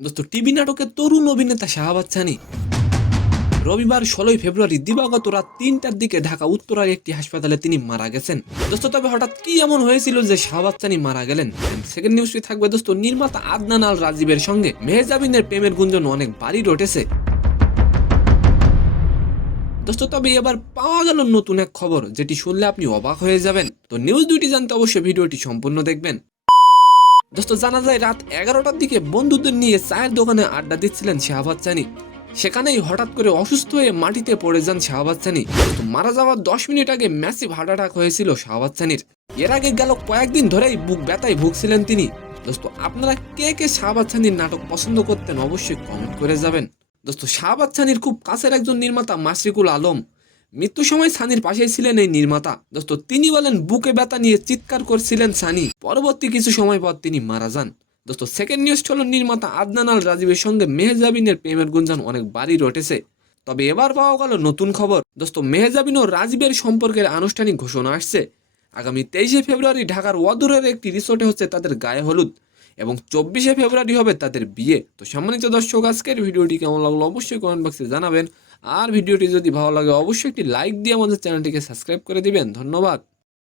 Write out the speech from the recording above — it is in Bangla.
দোস্ত টিভি নাটকের তরুণ অভিনেতা শাহাবাজ সানি রবিবার 16 ফেব্রুয়ারি দিবাগত রাত 3টার দিকে ঢাকা উত্তরার একটি হাসপাতালে তিনি মারা গেছেন। দোস্ত তবে হঠাৎ কি এমন হয়েছিল যে শাহাবাজ সানি মারা গেলেন? সেকেন্ড নিউজটি থাকবে দোস্ত নির্মাতা আদনান আল রাজীবের সঙ্গে মেহজাবিনের প্রেমের গুঞ্জন অনেক বাড়ি রটেছে। দোস্ত তবে এবার পাওয়া গেল নতুন এক খবর, যেটি শুনলে আপনি অবাক হয়ে যাবেন। তো নিউজ দুইটি জানতে অবশ্যই ভিডিওটি সম্পূর্ণ দেখবেন। দোস্ত জানা যায় রাত 11টার দিকে বন্ধুদের নিয়ে চায়ের দোকানে আড্ডা দিচ্ছিলেন শাহাবাজ সানি। সেখানেই হঠাৎ করে অসুস্থ হয়ে মাটিতে পড়ে যান শাহাবাজ সানি। মারা যাওয়ার 10 মিনিট আগে ম্যাসিভ হার্ট অ্যাটাক হয়েছিল শাহাবাজ সানির। এর আগে গেল কয়েকদিন ধরেই বুক ব্যথায় ভুগছিলেন তিনি। দোস্ত আপনারা কে কে শাহাবাজ সানির নাটক পছন্দ করতেন অবশ্যই কমেন্ট করে যাবেন। দোস্ত শাহাবাজ সানির খুব কাছের একজন নির্মাতা মাশরিকুল আলম মৃত্যুর সময় সানির পাশেই ছিলেন এই নির্মাতা। দোস্ত তিনি বলেন বুকে ব্যথা নিয়ে চিৎকার করছিলেন সানি, পরবর্তী কিছু সময় পর তিনি মারা যান। দোস্ত সেকেন্ড নিউজ হলো নির্মাতা আদনান আল রাজীবের সঙ্গে মেহজাবিনের প্রেমের গুঞ্জন অনেক বাড়ি রটেছে। তবে এবার পাওয়া গেল নতুন খবর। দোস্ত মেহজাবিন ও রাজীবের সম্পর্কের আনুষ্ঠানিক ঘোষণা আসছে। আগামী 23শে ফেব্রুয়ারি ঢাকার ওয়াদুরের একটি রিসোর্টে হচ্ছে তাদের গায়ে হলুদ এবং 24শে ফেব্রুয়ারি হবে তাদের বিয়ে। তো সম্মানিত দর্শক, আজকের ভিডিওটি কেমন লাগলো অবশ্যই কমেন্ট বক্সে জানাবেন। আর ভিডিওটি যদি ভালো লাগে অবশ্যই একটি লাইক দিয়ে আমাদের চ্যানেলটিকে সাবস্ক্রাইব করে দিবেন। ধন্যবাদ।